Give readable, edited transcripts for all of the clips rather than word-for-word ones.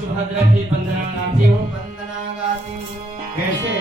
सुभद्रा की वंदना गाती हूँ। कैसे?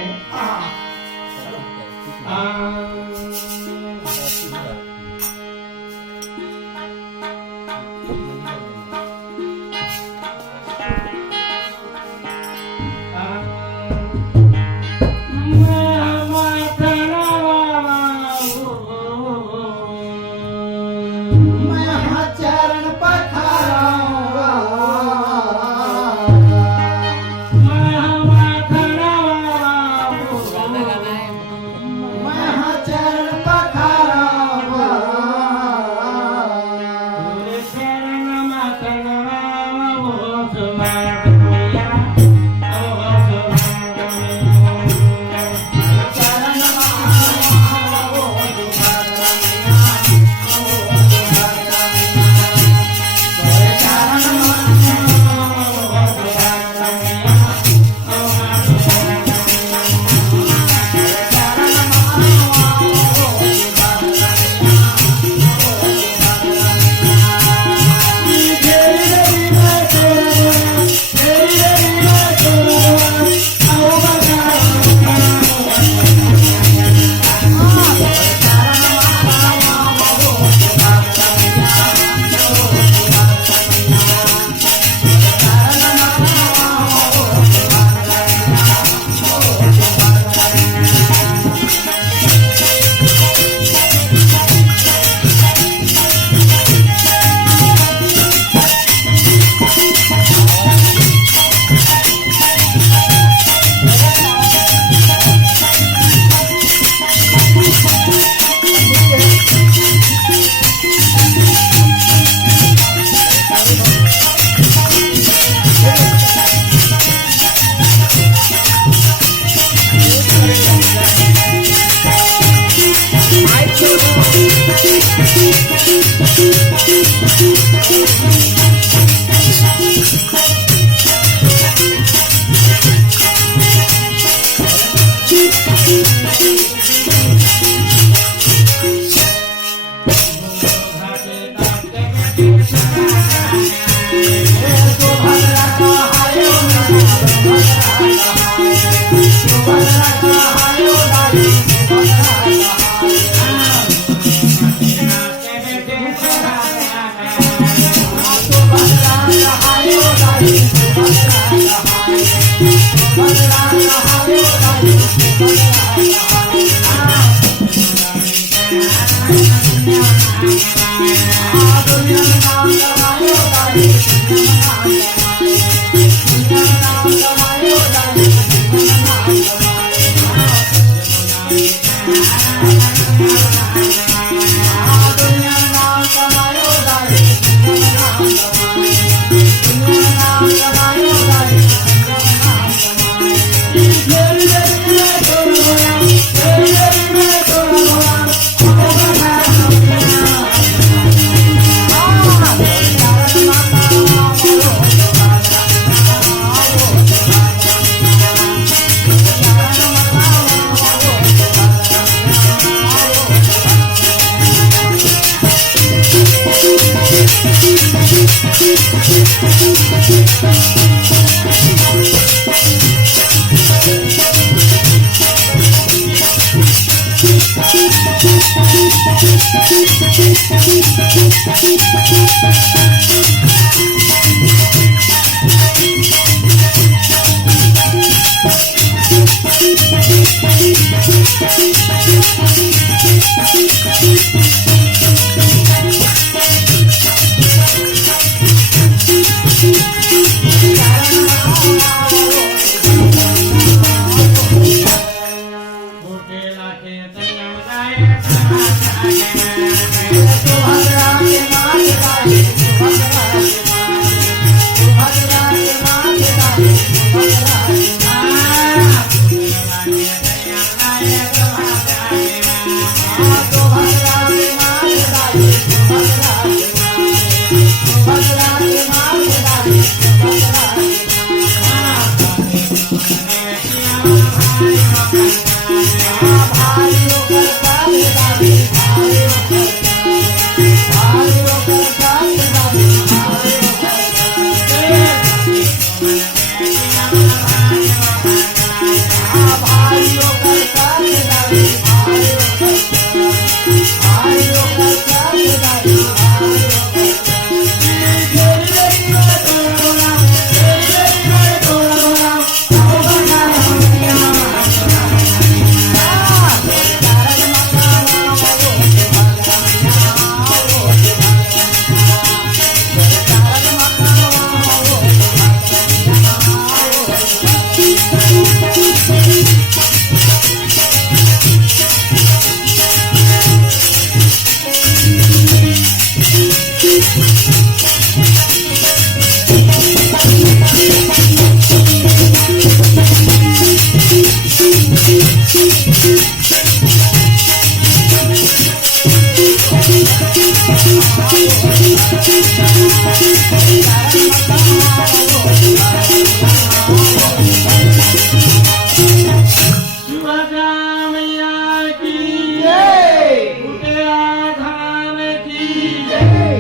सुभद्रा मैया की जय, कुटिया धाम की जय।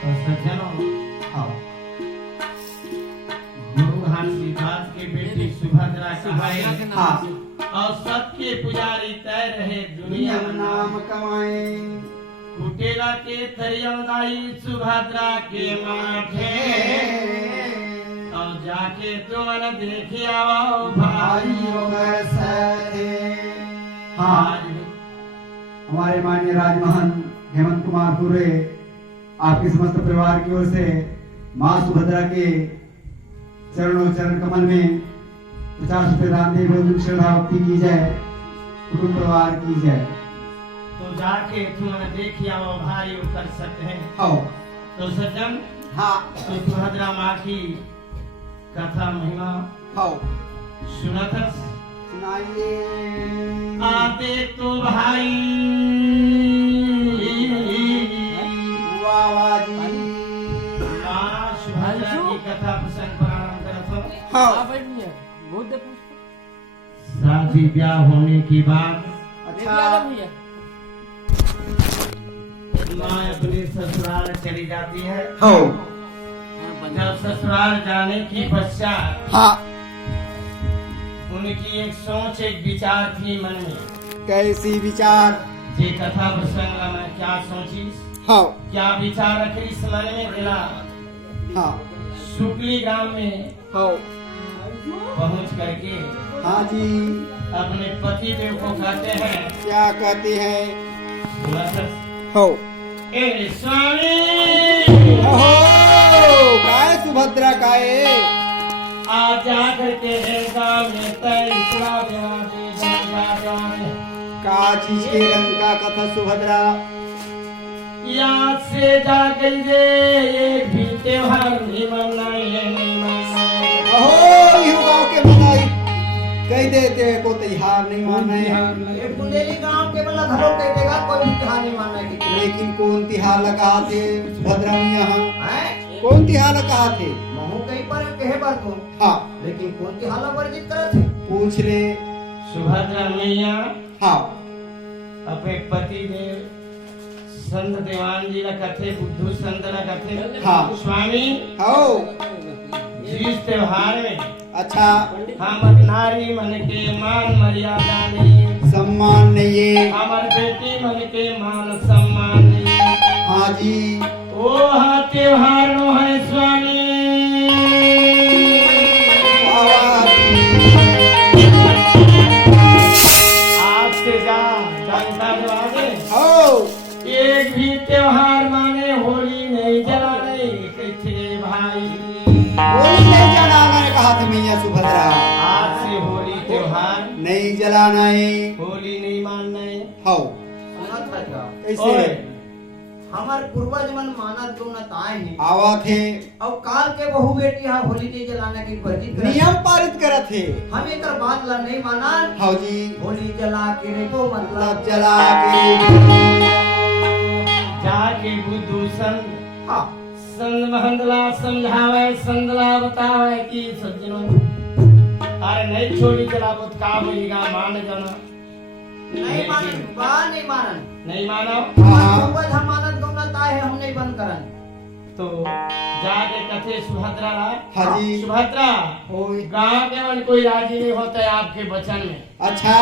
तो सज्जनों, गुरु घासीदास की बेटी सुभद्रा कहाए और सबके पुजारी तय रहे दुनिया में नाम कमाए। कुटेला के तरियलदाई सुभद्रा के माथे और जाके तुमन देखे आओ भाइयों हाँ, हमारे माननीय राजमहल हेमंत कुमार पुरे आपके समस्त परिवार की ओर से माँ सुभद्रा के चरणों चरण कमल में 50 रुपए दान दे श्रद्धा भक्ति की जाए, कुटुंब परिवार की जाए। तो जाके तुमन देखे आओ भाइयों कर सकते हैं। हाँ तो सज्जन, हाँ तो सुभद्रा माँ की कथा महिमा हाँ सुनत सुनाइए। आते तो भाई वाह जी। माँ सुभद्रा की कथा प्रसंग प्रारंभ करत हो। हाँ शादी ब्याह होने के बाद अच्छा माँ अपने ससुराल चली जाती है। हाँ जब ससुराल जाने की पश्चात हाँ उनकी एक सोच एक विचार थी मन में। कैसी विचार? ये कथा प्रसंग में क्या सोची, हाँ क्या विचार रखी इस मन में दिला। हाँ शुक्ली गांव में हाँ पहुंच करके हाँ जी। अपने पति देव को कहते हैं, क्या कहते हैं? "सुनत हो ए स्वामी, ओहो, काय सुभद्रा काय आज जा करके है गांव में तय इतना देवा दे जाने का चीज के रंग का कथा सुभद्रा? याद से जा गई रे, एक भी त्योहार नहीं मनाए नहीं मनाए। ओहो, यू गाँव के मनाई कह देते हैं को त्योहार नहीं मानना है। ये बुंदेली गांव के वाला घरों कह देगा कोई भी त्योहार नहीं मानना है। लेकिन कौन त्योहार लगा थे सुभद्रा में यहाँ? हैं? कौन त्योहार लगा थे? महू कहीं पर कहे पर को, हाँ लेकिन कौन त्योहार वर्जित करे थे? पूछ ले। सुभद्रा मैया हाँ अपने पति देव संत देवान जी ला कथे, बुद्धू संत ला कथे, हाँ। स्वामी हो जिस त्योहार में अच्छा हम नारी मन के मान मर्यादा नहीं, सम्मान नहीं है। हमार बेटी मन के मान सम्मान नहीं। हाँ जी ओ हाँ त्योहार नो है स्वामी। आज से जा जनता जवा दे, हो एक भी त्योहार माने होली नहीं जलाने कैसे भाई। होली नहीं जलाना है कहा थे मैया सुभद्रा। आज से होली त्योहार नहीं जलाना है। होली नहीं मानना है। हो सुनत है क्या? कैसे ओए, हमार पूर्वज मन मानत दो न ताए हैं। आवा थे और काल के बहू बेटी यहाँ होली नहीं जलाने की वर्जित करे। नियम पारित करत थे। हम एक बात ला नहीं माना। हाँ जी होली जला के देखो मतलब मतलब जला के जाके बुद्धू संत हाँ संत महंदला समझावे, संतला बतावे कि सज्जनों अरे नहीं छोड़ी जलावत का होगा मान जाना। नहीं मानन बा नहीं मानन नहीं मानो हाँ पूर्वज हम मानत दो न ताए है हम नहीं बंद करन। तो जाके कथे सुभद्रा ला, हाँ जी। सुभद्रा ओए गांव के मन कोई राजी नहीं होता है आपके वचन में। अच्छा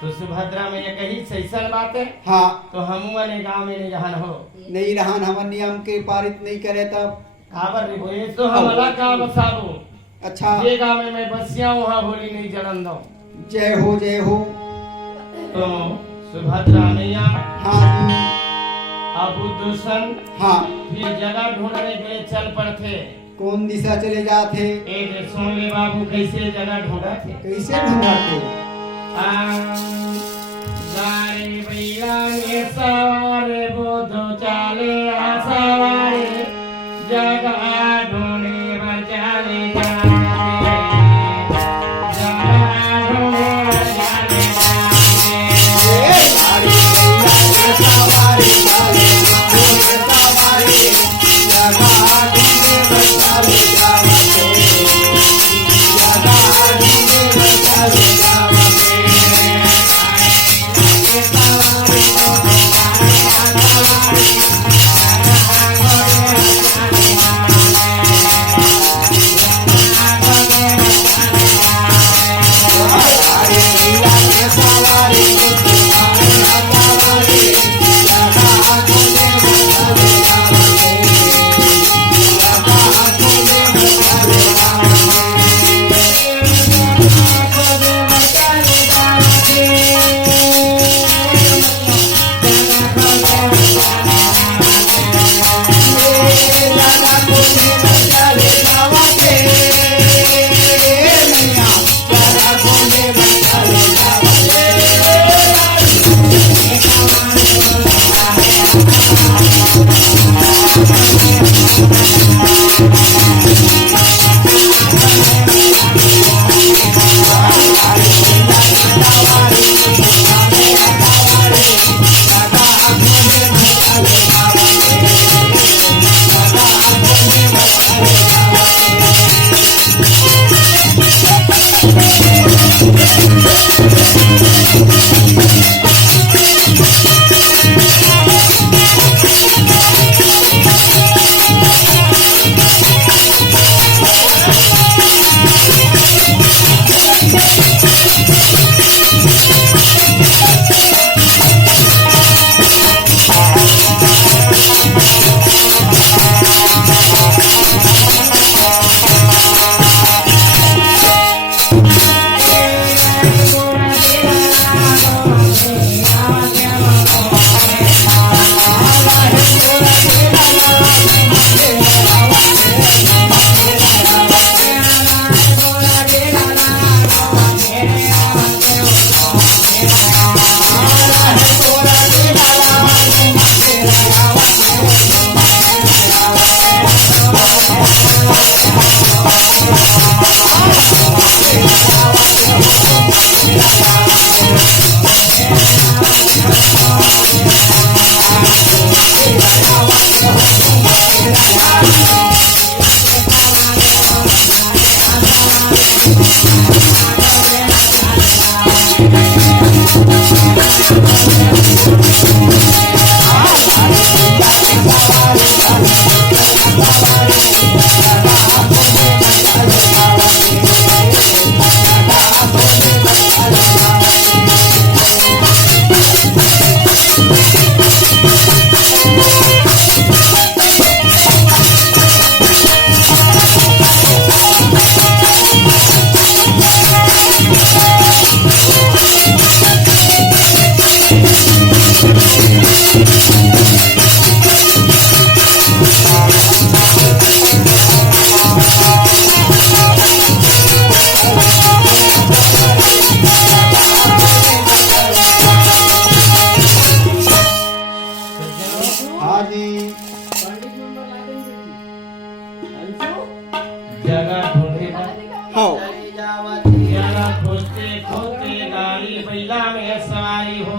तो सुभद्रा में ये कही सैसन बात है, हाँ तो हम वाले गांव में नहीं रहन हो। नहीं रहन हमर नियम के पारित नहीं करे तब। खबर नहीं होए तो हम अलग काम बसाबो। अच्छा ये गांव में मैं बसिया वहाँ होली नहीं जलन दो। जय हो जय हो। तो सुभद्रा मैया हाँ जी अब दूषण हाँ फिर जगह ढूंढने के लिए चल पड़ते। कौन दिशा चले जाते? एक सोने बाबू कैसे जगह ढूंढा थे। कैसे ढूंढाते? जाने भैया ने सवारे बोधो चाले सवारे जगह ढूंढे बचाले जाते।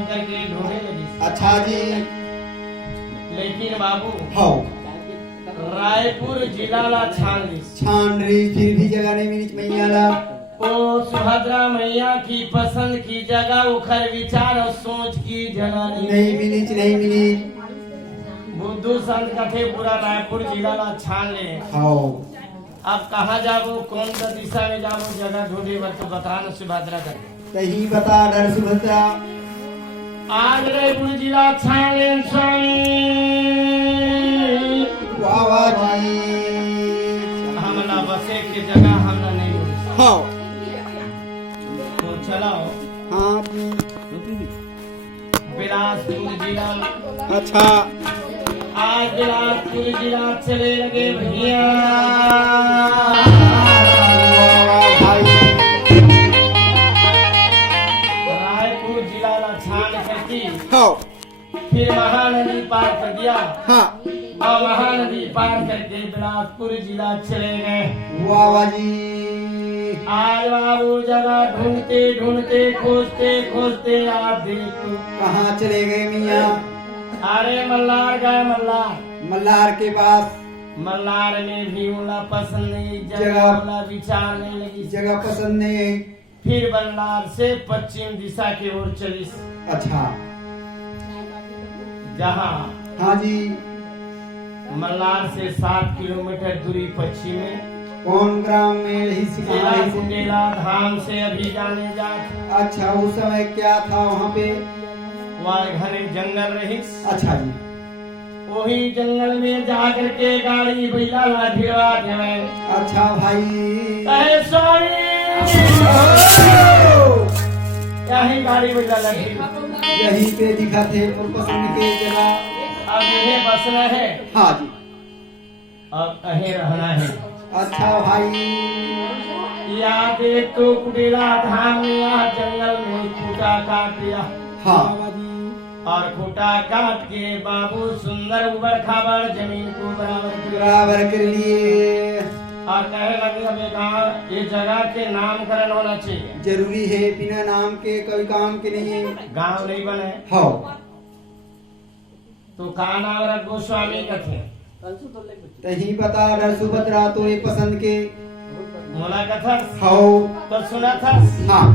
करके ढूंढने लगी। अच्छा जी। लेकिन बाबू हाँ रायपुर जिला ला छान ली। छान रही फिर भी जगह नहीं मिली मैया ला। ओ सुभद्रा मैया की पसंद की जगह, उखर विचार और सोच की जगह नहीं मिली नहीं मिली। बुद्धू संत कथे पूरा रायपुर जिला ला छान ले। हाँ अब कहाँ जाबो, कौन सा दिशा में जाबो, जगह ढूंढे बर तो बता न सुभद्रा कर। सही बता डर सुभद्रा। आज रायपुर जिला छान ले स्वामी। वाह जी। हमला बसे की जगह हमला नहीं मिली। हाँ तो चलाओ हाँ बिलासपुर जिला। अच्छा आज बिलासपुर जिला चले लगे भैया। रायपुर जिला ला छान करती, हाँ फिर महानदी पार कर दिया हाँ और महानदी पार करके बिलासपुर जिला चले गए। वाह जी। आज बाबू जगह ढूंढते ढूंढते खोजते खोजते आज देखो कहाँ चले गए मियाँ? अरे मल्लार गए। मल्लार मल्लार के पास। मल्लार में भी उला पसंद नहीं, जगह- जगह उला विचार नहीं लगी। जगह पसंद नहीं है। फिर मल्लार से पश्चिम दिशा की ओर चली, अच्छा जहाँ हाँ जी। मल्लार से 7 किलोमीटर दूरी पश्चिम में कौन ग्राम में रही जिला सिखाई? कुंडेला धाम से अभी जाने जा। अच्छा उस समय क्या था वहाँ पे? वहाँ घने जंगल रही। अच्छा जी। वही जंगल में जाकर के गाड़ी बैला ला भिड़वा देवे। अच्छा भाई। कहे स्वामी यही गाड़ी बैला ला भिड़वा। यहीं पे दिखा थे और पसंद के जगह। अब इन्हें बसना है, हाँ जी। अब कहीं रहना है। अच्छा भाई। याद एक तो कुटेला धाम में यहाँ जंगल में खूटा काट दिया। हाँ और खूटा काट के बाबू सुंदर उबड़ खाबड़ जमीन को बराबर किया। बराबर कर लिए। और कहने लगे हमें गाँव ये जगह के नामकरण होना चाहिए। जरूरी है, बिना नाम के कोई काम के नहीं है। गांव नहीं बने हाँ तो कहा नाम रख गोस्वामी का थे। तही बता डर सुभद्रा तो ये पसंद के। मोला का था हाँ तो सुना था। हाँ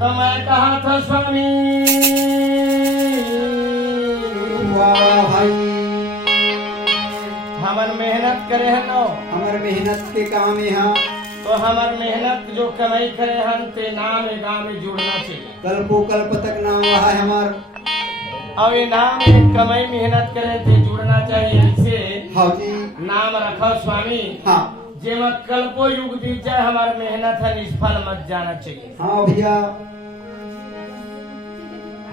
तो मैं कहा था स्वामी वाह भाई। हमर मेहनत करे हैं नो, हमार मेहनत के काम है। हाँ तो हमर मेहनत जो कमाई करे हम ते नाम है गाँव में जुड़ना चाहिए। कल्पो कल्प तक नाम रहा है हमार। और ये नाम में कमाई मेहनत करे ते जुड़ना चाहिए। इसे हाँ जी। नाम रखो स्वामी। हाँ जेमा कल्पो युग बीत जाए हमारी मेहनत है निष्फल मत जाना चाहिए। हाँ भैया।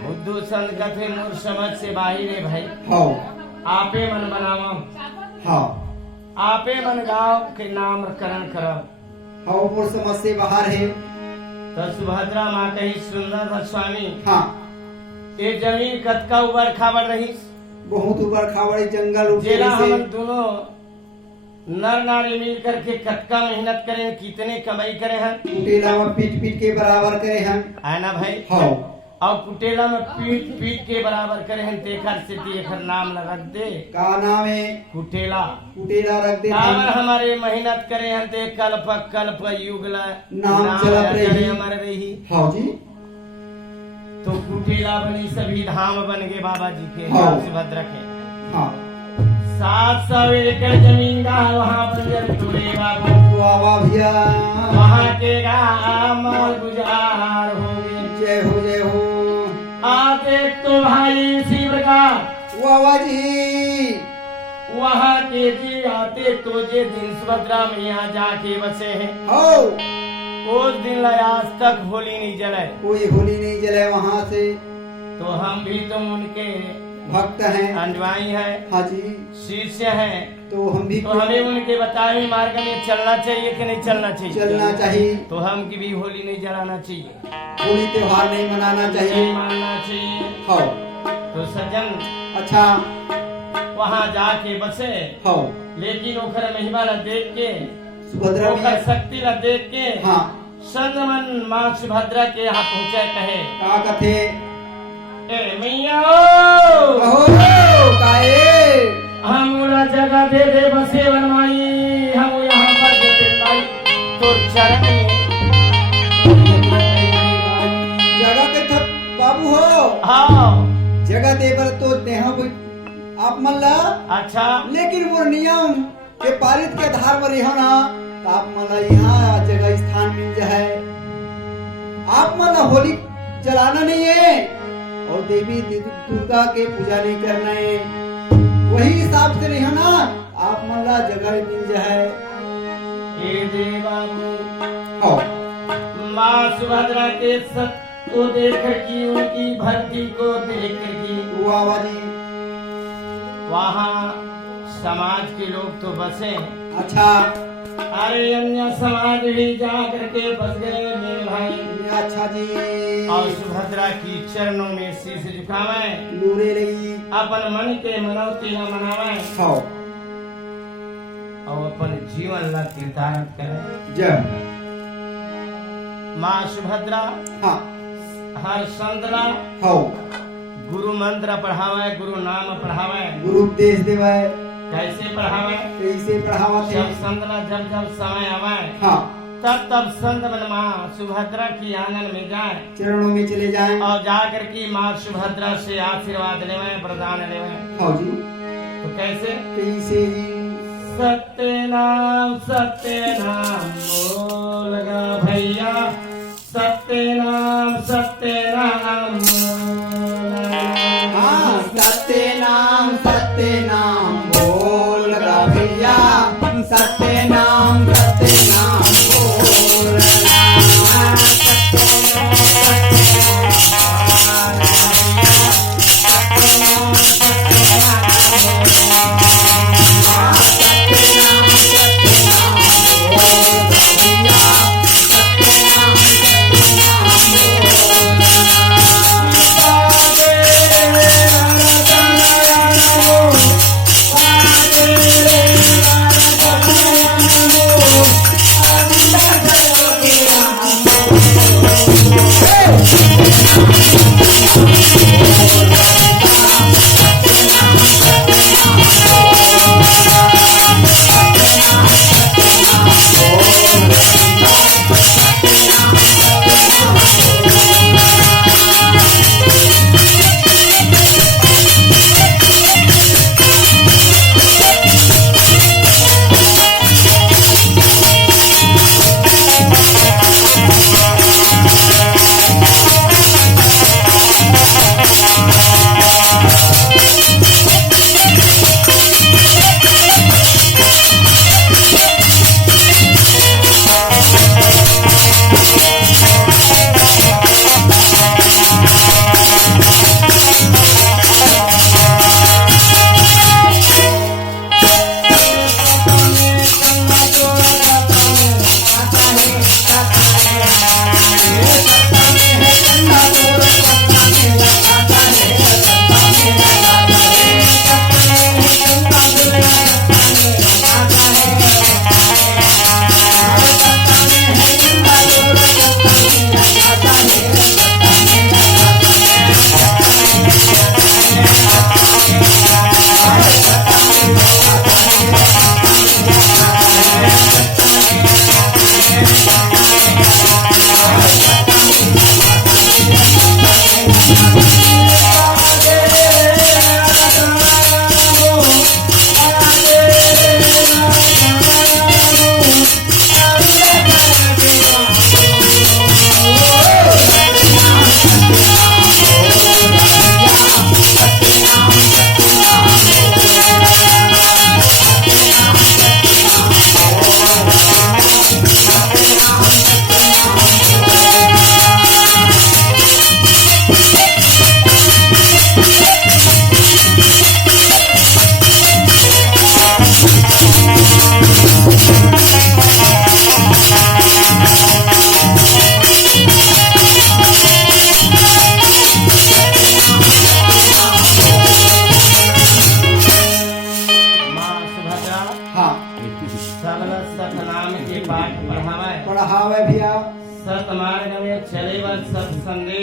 बुद्धू संत कथे मोर समझ से बाहिर है भाई। हाँ आपे मन बनावा, हाँ आपे मन गाँव के नाम करण करब। हाँ मोर समझ से बाहर है। तो सुभद्रा माँ कही सुंदर था स्वामी। हाँ ये जमीन कतका उबड़ खाबड़ रही। बहुत ऊपर खावड़ी जंगल उठे जेला से। हम दोनों नर नारी मिल करके कतका मेहनत करें, कितने कमाई करे हैं। कुटेला में पीट पीट के बराबर करे हम। है ना भाई। हाँ और कुटेला में पीट पीट के बराबर करे हैं। तेखर से तेखर नाम रख दे का नाम है? कुटेला। कुटेला रख दे। कावर हमारे मेहनत करे हैं ते कल्प कल्प युग ला नाम चलत रही। हमारे रही। हाँ जी। तो कुटेला बनी सभी धाम बन गए बाबा जी के। हाँ। सुभद्रा के हाँ 700 एकड़ जमीन का वहाँ बंजर टूटे बाबू। वाह भैया। वहाँ के गाँव गुजार हो गए। जय हो जय हो। आते तो भाई इसी प्रकार वाह जी। वहाँ के जी आते तो जे दिन सुभद्रा में यहाँ जाके बसे हैं। हो उस दिन आज तक होली नहीं जले। कोई होली नहीं जले वहाँ से। तो हम भी तो उनके भक्त हैं। अनुयायी हैं, हाँ जी। शिष्य हैं। तो हम भी तो हमें उनके बताए मार्ग में चलना चाहिए कि नहीं चलना चाहिए? चलना चाहिए। तो हम की भी होली नहीं जलाना चाहिए, होली त्योहार नहीं मनाना नहीं चाहिए। मानना चाहिए। हाँ तो सज्जन अच्छा। वहाँ जाके बसे। हाँ लेकिन ओकर महिमा ला देख के, सुभद्रा ओकर में। शक्ति ला देख के हाँ। 100 मन माँ सुभद्रा के यहाँ पहुँचे। कहे का कथे? ए मैया ओ कहो काए हमरा जगह दे दे बसे बनवाई हम यहाँ पर जते लाई तोर चरण में जगह के थप बाबू हो हाँ जगह दे बर तो देहा कोई आप मन ला अच्छा लेकिन वो नियम के पारित के आधार पर यहाँ ना तो आप मन ला यहाँ जगह स्थान मिल जाए आप मन ला होली जलाना नहीं है और देवी दुर्गा के पूजा नहीं करना है वही हिसाब से नहीं है ना आप मन ला जगह मिल जाए हे देवा हाँ माँ सुभद्रा के सत को देखकर की उनकी भक्ति को देखकर की वो आवाजी वहाँ समाज के लोग तो बसे अच्छा अरे अन्य समाज भी जा करके बस गए मेरे भाई अच्छा जी और सुभद्रा की चरणों में शीश झुकावे लूरे लगी अपन मन के मनौती न मनावे हाँ और अपन जीवन ला तीर्थार्थ करे जय माँ सुभद्रा हाँ हर संतला हाँ गुरु मंत्र पढ़ावे गुरु नाम पढ़ावे गुरु उपदेश देवे कैसे पढ़ावे कैसे पढ़ावत है जब संतला जब जब समय आवे हाँ तब तब संत बन माँ सुभद्रा की आंगन में जाए चरणों में चले जाएं और जाकर की माँ सुभद्रा से आशीर्वाद लेवे वरदान लेवे हाँ जी तो कैसे कैसे जी सत्य नाम बोल गा भैया सत्य नाम हाँ सत्य नाम बोल गा भैया सत्य नाम बोल नाम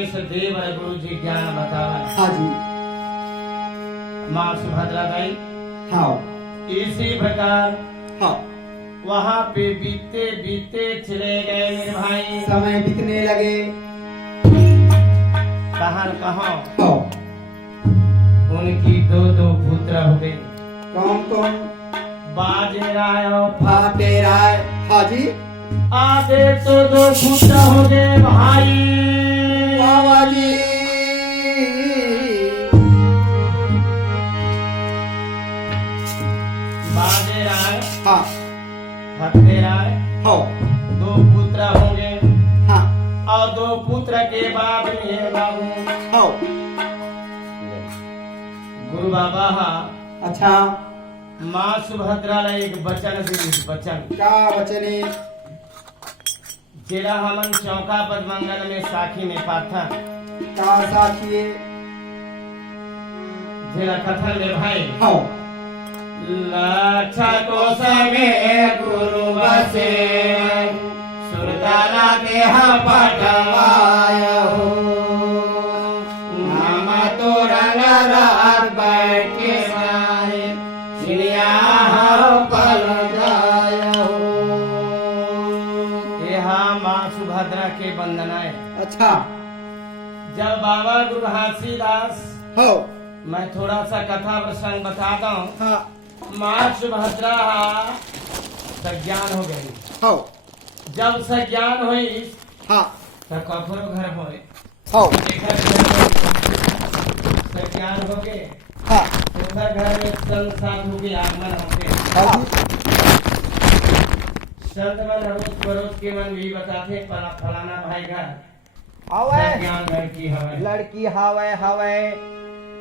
इस देव गुरु जी ज्ञान बतावा। हाँ जी। माँ सुभद्रा दाई हाँ इसी प्रकार हाँ। वहाँ पे बीते बीते चले गए मेरे भाई। समय बीतने लगे। कहाँ कहाँ हाँ। उनकी दो दो पुत्र हो गए। कौन कौन? बाजेराय और फाटे राय। हाँ जी। आगे तो दो पुत्र हो गए भाई। बाबा जी। बाजेराय हाँ फतेराय हाँ दो पुत्र होंगे। हाँ और दो पुत्र के बाद में बाबू हाँ। गुरु बाबा अच्छा। माँ सुभद्रा ने एक वचन दी। वचन क्या वचने? जेला हमन चौका पद मंगल में साखी में पाथा। क्या साखी? जेला कथन ले भाई। हाँ। लक्षा को समे गुरु बसे सुरतारा देह पटवाया हो। नाम तो रंग रात बैठ के मारे सिनिया पल जाया हो। यह माँ सुभद्रा के वंदना है। अच्छा। जब बाबा गुरु घासीदास हो। मैं थोड़ा सा कथा प्रसंग बताता हूँ। हाँ। माँ सुभद्रा सज्ञान हो गई। हो। जब सज्ञान हुई हाँ। तो कपड़ो घर होए। हो। सज्ञान हो गए। हाँ। उधर घर में संत साधु के आगमन हो गए। हाँ। संत मन रोज परोस के मन भी बताते फलाना भाई घर हवे सज्ञान लड़की हवे। लड़की हवे हवे।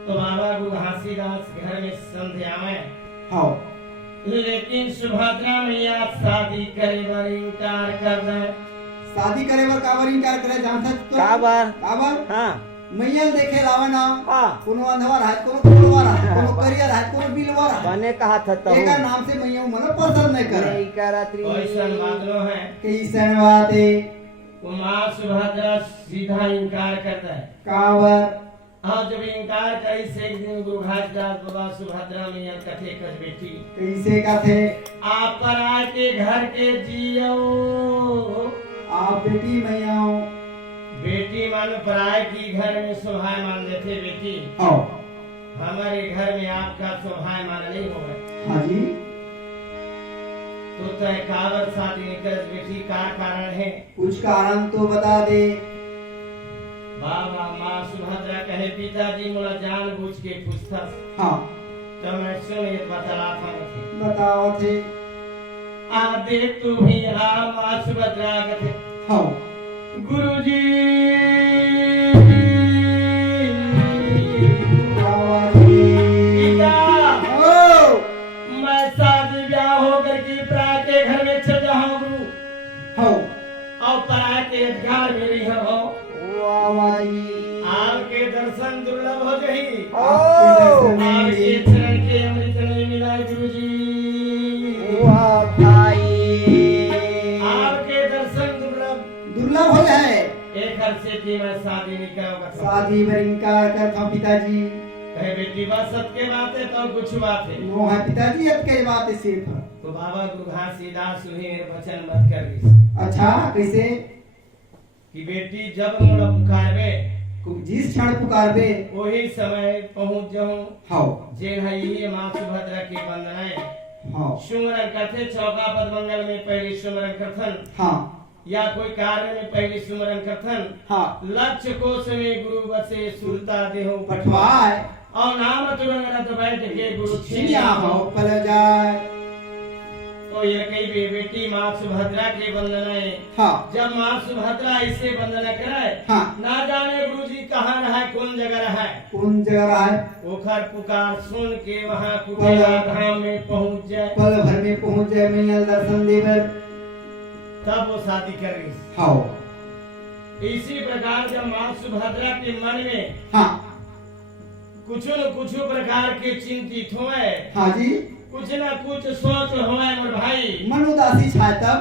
तो बाबा गुरु घासीदास घर में संध्या में हाँ। लेकिन सुभद्रा मैया शादी करे बर इनकार कर दे। शादी करे बर काबर इनकार करे जानत तो? काबर? काबर? हाँ मैयल देखे लावे ना। हाँ कोनो अंधवा रहा कोनो तोड़वा रहा कोनो करिया रहा कोनो बिलवा रहा। बने कहा था तो एका नाम से मैया मन पसंद नहीं करे। नहीं करत रही। ऐसन बात नो है। कैसन बात है? वो माँ सुभद्रा सीधा इनकार कर दे। काबर? हाँ जब इनकार करी से एक दिन गुरु घासीदास बाबा सुभद्रा मैया कथे कर बेटी कैसे कथे? आप पर आके घर के जियो। आप बेटी मैया बेटी मन पराय की घर में शोभायमान देते बेटी। हाँ। हमारे घर में आपका शोभायमान नहीं होगा। हाँ जी। तो तय काबर शादी नहीं कर बेटी का कारण है? कुछ कारण तो बता दे। बाबा माँ सुभद्रा कहे पिताजी मोला जान बूझ के पूछता। हाँ। तो मैं सुन ये बतला था। बताओ थे। आ देख तू भी आ माँ सुभद्रा कहते हाँ। गुरुजी पिता ओ। मैं शादी ब्याह होकर के पराय के घर में चल जाऊँ गुरु। हाँ। और पराय के घर में रही हो। वाह आपके दर्शन दुर्लभ हो गई। आपके दर्शन आपके नहीं चरण के अमृत नहीं मिला गुरुजी। वाह भाई। आपके दर्शन दुर्लभ दुर्लभ हो गए। एक घर से कि मैं शादी नहीं करूँगा। शादी पर इनकार करता हूँ पिताजी। कहे बेटी बस सत के बात है तो कुछ बात है। वो है पिताजी अब कई बात है सिर्फ। तो बाबा गुरु घासीदास उन्हें वचन मत कर दी अच्छा कैसे? कि बेटी जब मोला पुकारबे जिस क्षण पुकारबे वही समय पहुंच जाऊं। हाँ। जे है ये माँ सुभद्रा की वंदनाएं हाँ। सुमरन करते चौका पद मंगल में पहली सुमरन करथन। हाँ। या कोई कार्य में पहली सुमरन करथन। हाँ। लक्ष्य कोश में गुरु बसे सुरता देहो पठवाए और नाम तुरंग रत बैठ के गुरु छिया हो पल जाए। तो ये कई बेटी माँ सुभद्रा के वंदनाएं। हाँ। जब माँ सुभद्रा इससे वंदना करे हाँ। ना जाने गुरु जी कहाँ रहा कौन जगह रहा कौन जगह रहा है? ओखर पुकार सुन के वहाँ कुटिया धाम में पहुँच जाए। पल भर में पहुंच जाए मैया दर्शन देवर। तब वो शादी कर रही। हाँ। इसी प्रकार जब माँ सुभद्रा के मन में हाँ। कुछ न कुछ प्रकार के चिंतित हुए। हाँ जी। कुछ न कुछ सोच हुए मोर भाई। मन उदासी छाए तब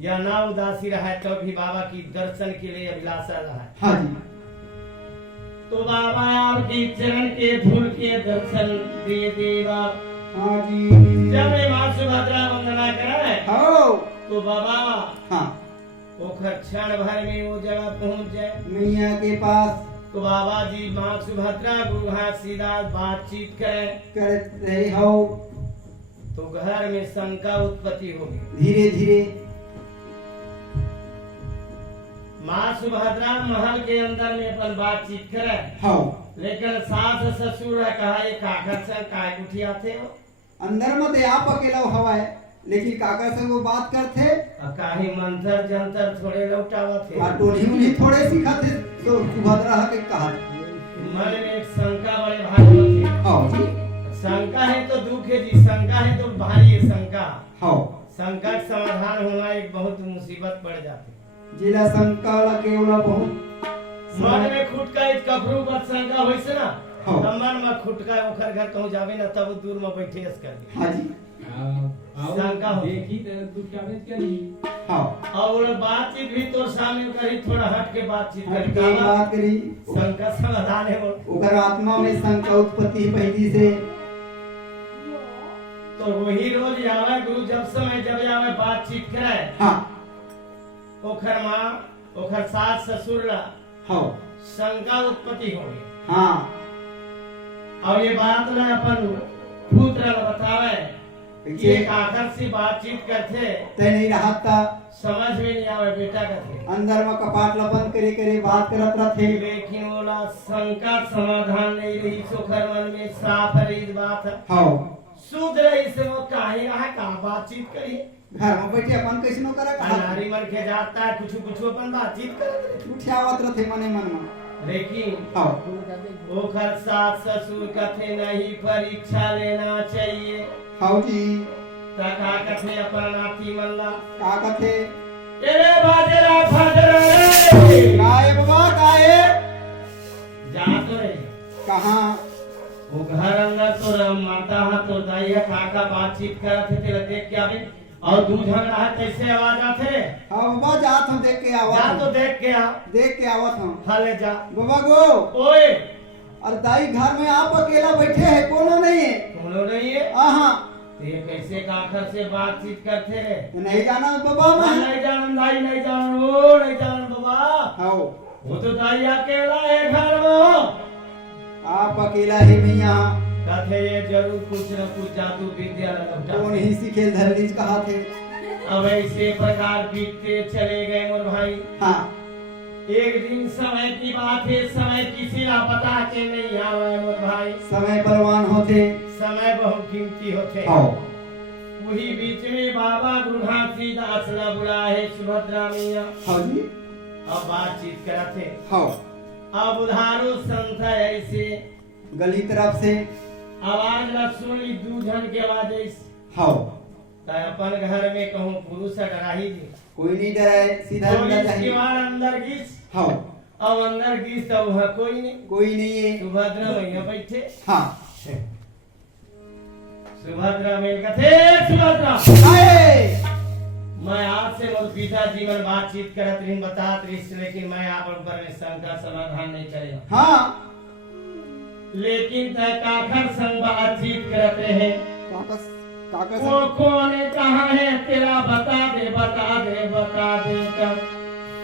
या ना उदासी रहा तो भी बाबा की दर्शन के लिए अभिलाषा रहा। हाँ जी। तो बाबा आपकी चरण के धूल के दर्शन दे देवा। हाँ जी। जब ये माँ सुभद्रा वंदना करे हो तो बाबा हाँ ओखर क्षण भर में वो जगह पहुंच जाए। मैया के पास तो बाबा जी माँ सुभद्रा गुहा सीधा बातचीत करें करते रहे हो। तो घर में शंका उत्पत्ति होगी। धीरे धीरे माँ सुभद्रा महल के अंदर में अपन बातचीत करे हो। लेकिन सास ससुर है कहा ये काकर से काय उठी आते हो। अंदर मत आप अकेला हवा है, लेकिन काका से वो बात करते काही मंत्र जंतर थोड़े लौटावा थे। टोली उन्हीं थोड़े सीखा थे तो सुभद्रा के कहा। मन में एक शंका बड़े भारी होती। हाँ जी। शंका है तो दुख है जी, शंका है तो भारी है शंका। हाँ। शंका का समाधान होना एक बहुत मुसीबत पड़ जाती। जिला शंका केवला बहुत मन में खुटका एक कपरू पर शंका होई से ना। हाँ। तब मन में खुटका ओखर घर कहूं जावे ना तब दूर में बैठे अस कर दी। हाँ जी। शंका हो देखी तू क्या बेच करी। हाँ। और वो बातचीत भी तो सामने करी थोड़ा हट के बातचीत हट करी। के बात करी। शंका समाधान है वो। ओकर आत्मा में शंका उत्पत्ति पहली से। तो वही रोज आवे गुरु जब समय जब आवे बातचीत करे। हाँ। ओखर माँ ओखर सास ससुर ला हाँ। शंका उत्पत्ति हो गई। हाँ। और ये बात ला अपन पुत्र ला बतावे कि एक आखिर से बातचीत करते ते नहीं रहा था। समझ में नहीं आवे बेटा कहते। अंदर में कपाट लबंद करे करे बात करत रहे। लेकिन बोला शंका समाधान नहीं रही। सोखर मन में साफ रही बात है। हाँ। शुद्ध रही से वो काहे रहा का बातचीत करी। घर में बैठे अपन कैसे नो करे नारी मन के जाता है कुछ कुछ अपन बातचीत करत उठावत रहे मने मन में। लेकिन हाँ। ओखर सास ससुर कथे नहीं परीक्षा लेना चाहिए। हाँ जी। तका कथे अपन नाती मल्ला का कथे तेरे बाजरा फाजरा रे काहे बाबा काहे जा तो रे कहाँ वो घर अंदर तो माता हा तो दाई है काका बातचीत करत थे तेरे देख के आवे और दूध हंग रहा है कैसे आवाज आते रे। हाँ बाबा जात हम देख के आवत जा हूँ। तो देख के आ। देख के आवत हम। हाले जा बाबा गो ओए और दाई घर में आप अकेला बैठे है कोनो नहीं है। कोनो नहीं है। हाँ। ये कैसे काकर से बातचीत करते रे। नहीं जाना बाबा मैं। नहीं जानन दाई नहीं जानन वो नहीं जानन बाबा। हाँ। वो तो दाई अकेला है घर में। आप अकेला ही मैया कहते ये जरूर कुछ न कुछ जादू विद्या लगता कौन ही सीखे धरलीज कहा थे। अब ऐसे प्रकार बीतते चले गए मोर भाई। हाँ। एक दिन समय की बात है। समय किसी ना बता के नहीं आवे मोर भाई। समय बलवान होते। समय बहुत कीमती होते। हाँ। वही बीच में बाबा गुरुघासीदास ने बुलाए सुभद्रा मैया। हाँ जी। अब बातचीत करते। हाँ। अब उधारो संत ऐसे गली तरफ से आवाज न सुनी दूधन के आवाज ऐसे। हाँ। तो अपन घर में कहूँ पुरुष डराही जी कोई नहीं डरे सीधा अंदर पुलिस जाइए। के बाद अंदर घिस। हाँ। अब अंदर घिस तो वहाँ कोई नहीं। कोई नहीं है। सुभद्रा मैया बैठे। हाँ। सुभद्रा मैया कहते सुभद्रा काहे मैं आपसे मोर पिताजी मन बातचीत करत रही बतात रही लेकिन मैं आप पर में शंका समाधान नहीं करेगा। हाँ। लेकिन तय काखर संग बातचीत करत रहे। काकस काकस वो कौन कहाँ है तेरा बता दे बता दे बता दे कर।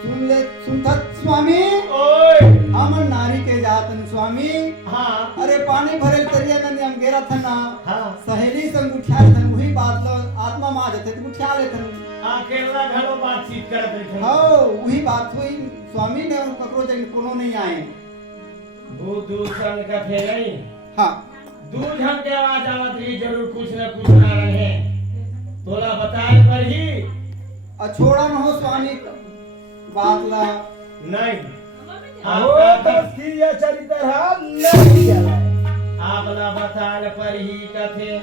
सुन ले सुनता स्वामी ओए हमर नारी के जातन स्वामी। हाँ अरे पानी भरे तरिया नंदी हम गेरा था ना। हाँ सहेली संग उठा ले थन वही बात लो आत्मा मां जते तुम उठा ले थन। अकेला घरो बातचीत करत रहे। हां वही बात हुई स्वामी ने ककरो जन कोनो नहीं आए। वो दूसरन का थे नहीं। हां दूध हम के आवाज आवत रही जरूर कुछ न कुछ कारण है। तोला बताए पर ही अछोड़ा न हो स्वामी बात ला नहीं। आपका तस्कीया चरित्र नहीं चला। आपला बताए पर ही कथे।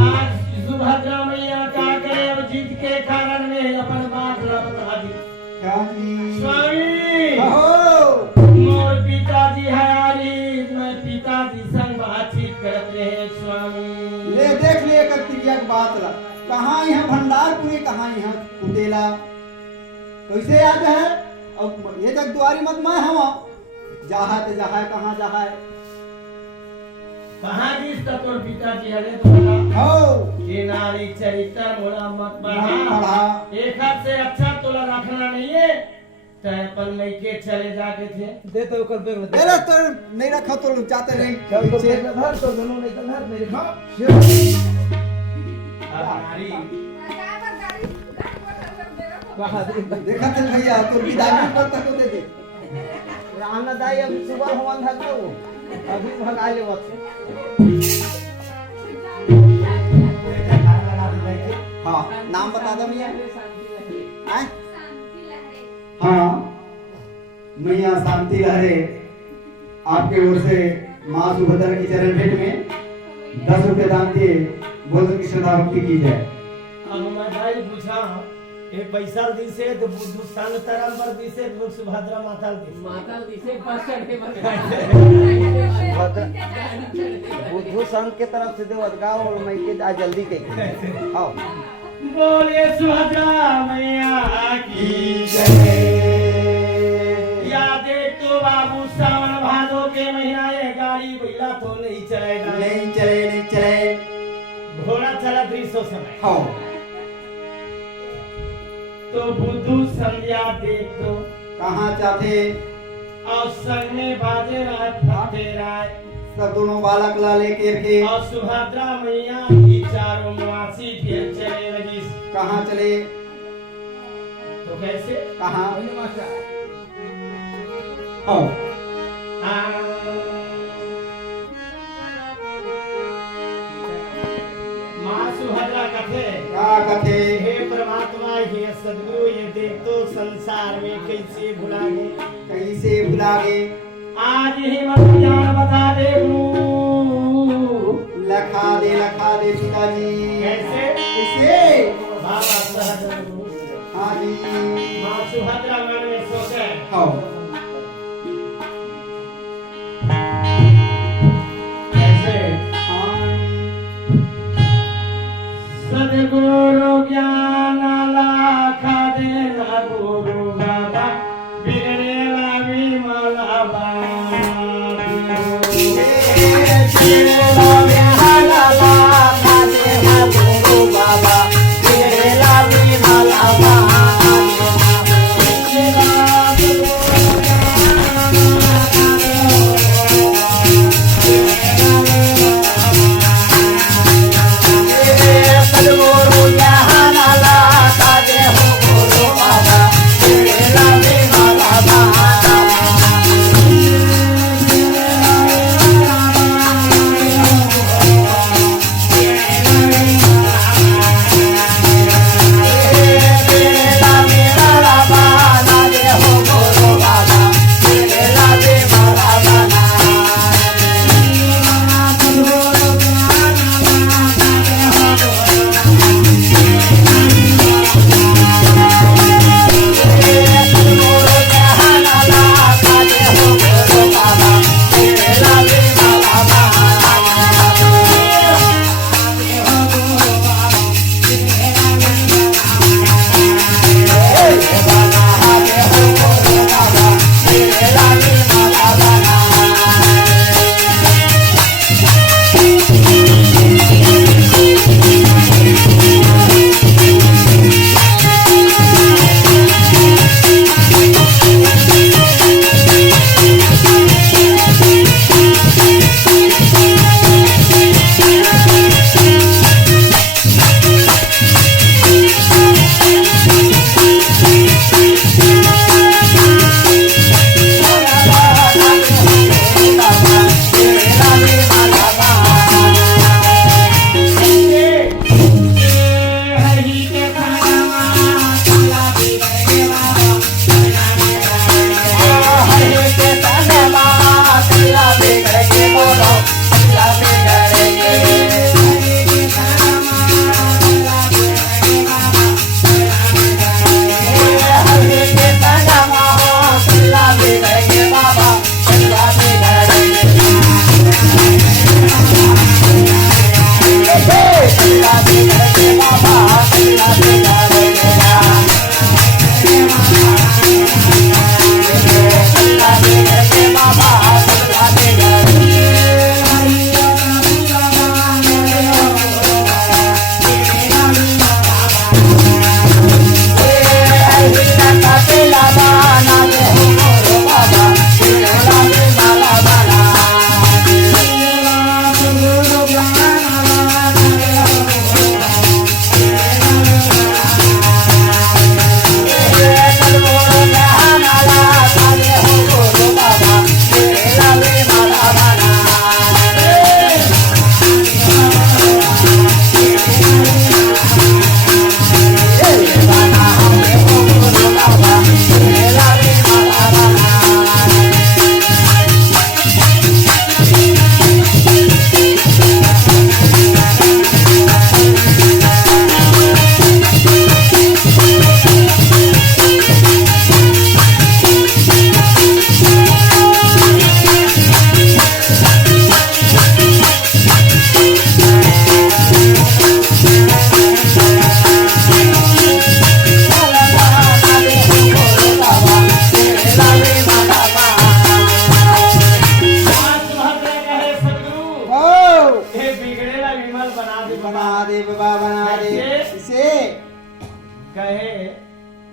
आज सुभद्रा मैया का करे अब जीत के कारण में अपन बात ला बता दी। क्या जी स्वामी हो मोर पिताजी हयाली मैं पिताजी संग बातचीत करत रहे स्वामी। ले देख ले कर क्रिया की बात ला कहाँ यहाँ भंडारपुरी कहाँ यहाँ कुटेला कैसे याद है अब ये जग द्वारी मत मैं हम जहाँ ते जहाँ कहाँ जहाँ कहाँ जिस तोर पिताजी हरे तो बता हो कि नारी चरित्र मोला मत पढ़ा बढ़ा। एक हाथ से अच्छा तोला रखना नहीं है तो अपन मैके चले जाके थे दे तो कर बैग में तेरा तो नहीं रखा तो जाते नहीं चल तो पीछे। बैग में धर तो दोनों नहीं तो धर मेरे खा अब नारी कहां दे देखा थे भैया तो विदाई पर तक दे दे आना दाई अब सुबह होवन धर दो अभी भगा ले वक्त हाँ नाम बता दो भैया हैं? हाँ मैया शांति लहरे आपके ओर से माँ सुभद्रा की चरण भेंट में 10 रुपए दान दिए बोल की श्रद्धा भक्ति की जाए। अब मैं भाई पूछा ये पैसा दिसे तो बुद्धू सन तरम पर दिसे तो सुभद्रा माता दिसे बुद्धू संघ के तरफ से देवत गाँव और मैं के आ जल्दी के आओ बोले सुभद्रा मैया की या देख तो बाबू सावन भादो के महीना ये गाड़ी बैला तो नहीं चलेगा नहीं चले घोड़ा चला 300 समय हाँ तो बुद्धू संध्या देख तो कहाँ चाहते और संग में बाजे राय फटे राय सब दोनों बालक ला लेके रखे और सुभद्रा मैया की चारों निवासी फिर चले लगी कहाँ चले तो कैसे कहाँ हाँ माँ सुभद्रा कथे क्या कथे हे परमात्मा हे सदगुरु ये देख तो संसार में कैसे भुला गए कैसे भुला गए आज ही मत ज्ञान बता दे लखा दे पिताजी कैसे कैसे बाबा सहजगुरु हाँ जी माँ सुभद्रा मन में सोचे हाँ कैसे हाँ सदगुरु ज्ञान लाखा देना गुरु बाबा बिगड़े विमला बाबा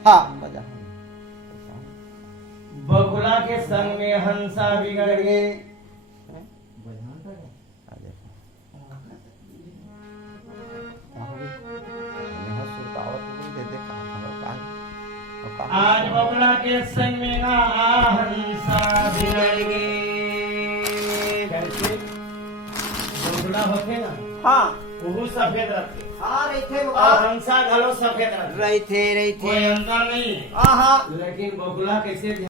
हाँ बजा बगुला के संग में हंसा बिगड़ गए। आज बगुला के संग में ना हंसा बिगड़ गए। कैसे बगुला होते ना हाँ वो सफेद रहते हाँ रहते और हंसा घलो सफेद रहते, रहते कोई अंतर नहीं। हाँ हाँ लेकिन बगुला कैसे